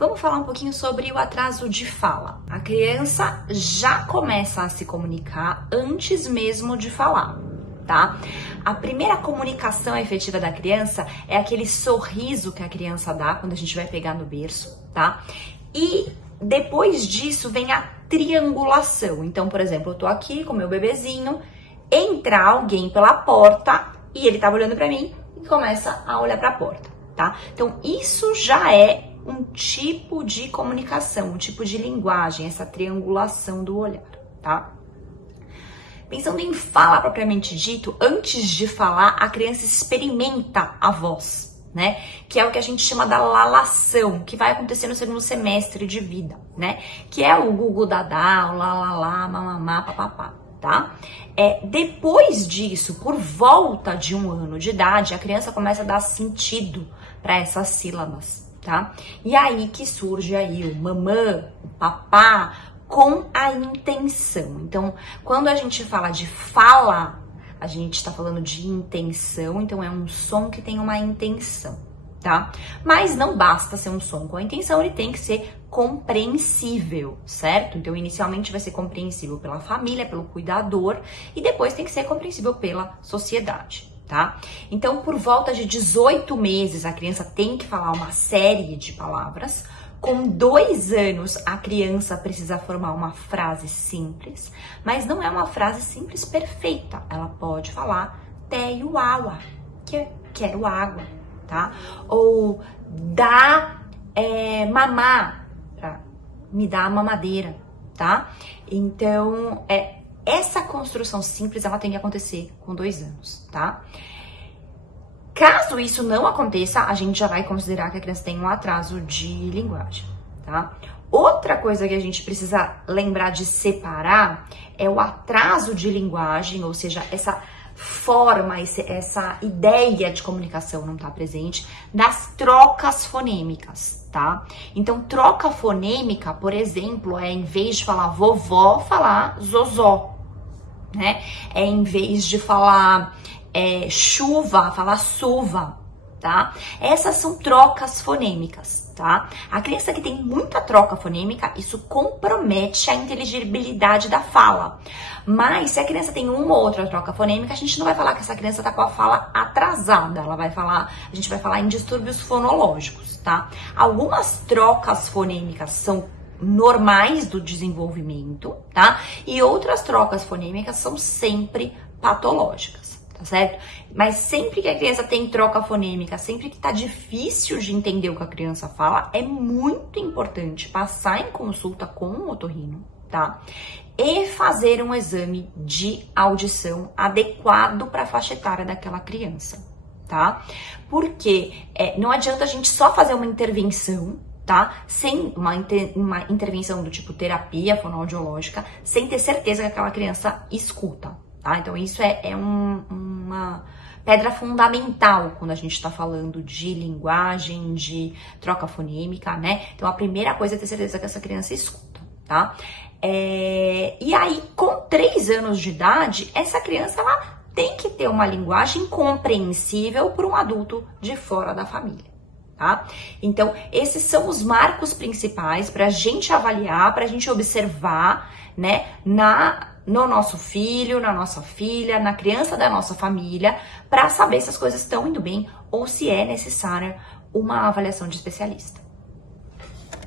Vamos falar um pouquinho sobre o atraso de fala. A criança já começa a se comunicar antes mesmo de falar, tá? A primeira comunicação efetiva da criança é aquele sorriso que a criança dá quando a gente vai pegar no berço, tá? E depois disso vem a triangulação. Então, por exemplo, eu tô aqui com meu bebezinho, entra alguém pela porta e ele tava olhando pra mim e começa a olhar pra porta, tá? Então, isso já é um tipo de comunicação, um tipo de linguagem, essa triangulação do olhar, tá? Pensando em fala propriamente dito, antes de falar, a criança experimenta a voz, né? Que é o que a gente chama da lalação, que vai acontecer no segundo semestre de vida, né? Que é o gugu dadá, o lalala, mamamá, papapá, tá? Depois disso, por volta de 1 ano de idade, a criança começa a dar sentido para essas sílabas, tá? E aí que surge aí o mamã, o papá, com a intenção. Então, quando a gente fala de fala, a gente está falando de intenção, então é um som que tem uma intenção, tá? Mas não basta ser um som com a intenção, ele tem que ser compreensível, certo? Então, inicialmente vai ser compreensível pela família, pelo cuidador, e depois tem que ser compreensível pela sociedade, tá? Então, por volta de 18 meses, a criança tem que falar uma série de palavras. Com 2 anos, a criança precisa formar uma frase simples, mas não é uma frase simples perfeita. Ela pode falar teio água, que é quero água, tá? Ou dá mamá, me dá a mamadeira, tá? Então, essa construção simples, ela tem que acontecer com 2 anos, tá? Caso isso não aconteça, a gente já vai considerar que a criança tem um atraso de linguagem, tá? Outra coisa que a gente precisa lembrar de separar é o atraso de linguagem, ou seja, essa forma, essa ideia de comunicação não está presente, das trocas fonêmicas, tá? Então, troca fonêmica, por exemplo, em vez de falar vovó, falar zozó, né? Em vez de falar chuva, falar suva, tá? Essas são trocas fonêmicas, tá? A criança que tem muita troca fonêmica, isso compromete a inteligibilidade da fala. Mas se a criança tem uma ou outra troca fonêmica, a gente não vai falar que essa criança tá com a fala atrasada, a gente vai falar em distúrbios fonológicos, tá? Algumas trocas fonêmicas são normais do desenvolvimento, tá? E outras trocas fonêmicas são sempre patológicas, tá certo? Mas sempre que a criança tem troca fonêmica, sempre que tá difícil de entender o que a criança fala, é muito importante passar em consulta com o otorrino, tá? E fazer um exame de audição adequado para a faixa etária daquela criança, tá? Porque não adianta a gente só fazer uma intervenção, tá? Sem uma intervenção do tipo terapia fonoaudiológica, sem ter certeza que aquela criança escuta, tá? Então isso é uma pedra fundamental quando a gente está falando de linguagem, de troca fonêmica, né? Então a primeira coisa é ter certeza que essa criança escuta, tá? E aí, com 3 anos de idade, essa criança ela tem que ter uma linguagem compreensível por um adulto de fora da família, tá? Então, esses são os marcos principais para a gente avaliar, para a gente observar, né, no nosso filho, na nossa filha, na criança da nossa família, para saber se as coisas estão indo bem ou se é necessária uma avaliação de especialista.